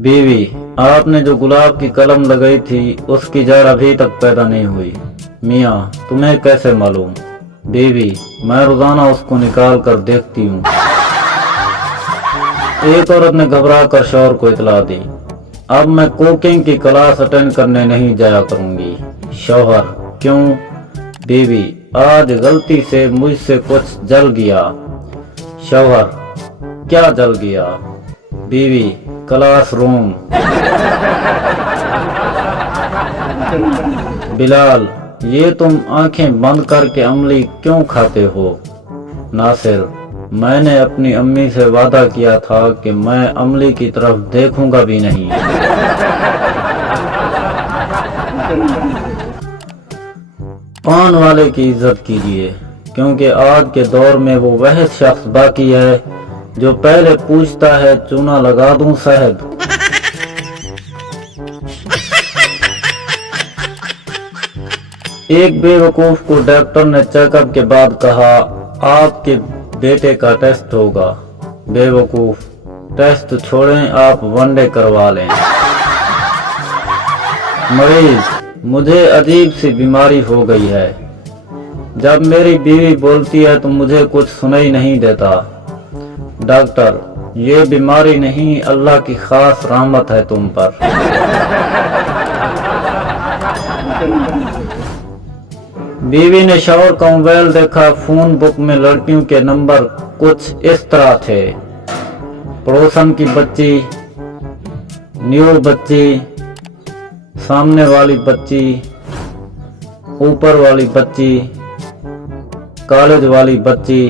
बीवी, आपने जो गुलाब की कलम लगाई थी उसकी जड़ अभी तक पैदा नहीं हुई। मियाँ, तुम्हें कैसे मालूम? बीवी, मैं रोजाना उसको निकाल कर देखती हूँ। एक औरत ने घबरा कर शौहर को इतला दी, अब मैं कुकिंग की क्लास अटेंड करने नहीं जाया करूंगी। शौहर, क्यों? बीवी, आज गलती से मुझसे कुछ जल गया। शौहर, क्या जल गया? बीवी, क्लास रूम। बिलाल, ये तुम आंखें बंद करके अमली क्यों खाते हो? नासिर, मैंने अपनी अम्मी से वादा किया था कि मैं अमली की तरफ देखूंगा भी नहीं। पान वाले की इज्जत कीजिए, क्योंकि आज के दौर में वो वह शख्स बाकी है जो पहले पूछता है चूना लगा दूं साहब। एक बेवकूफ को डॉक्टर ने चेकअप के बाद कहा, आपके बेटे का टेस्ट होगा। बेवकूफ, टेस्ट छोड़ें, आप वनडे करवा लें। मरीज, मुझे अजीब सी बीमारी हो गई है। जब मेरी बीवी बोलती है तो मुझे कुछ सुनाई नहीं देता। डॉक्टर, ये बीमारी नहीं, अल्लाह की खास रहमत है तुम पर। बीवी ने शौहर का मोबाइल देखा। फोन बुक में लड़कियों के नंबर कुछ इस तरह थे: पड़ोसन की बच्ची, न्यू बच्ची, सामने वाली बच्ची, ऊपर वाली बच्ची, कॉलेज वाली बच्ची।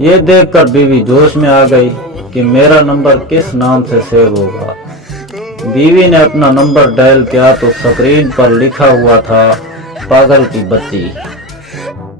ये देखकर बीवी जोश में आ गई कि मेरा नंबर किस नाम से सेव होगा। बीवी ने अपना नंबर डायल किया तो स्क्रीन पर लिखा हुआ था, पागल की बच्ची।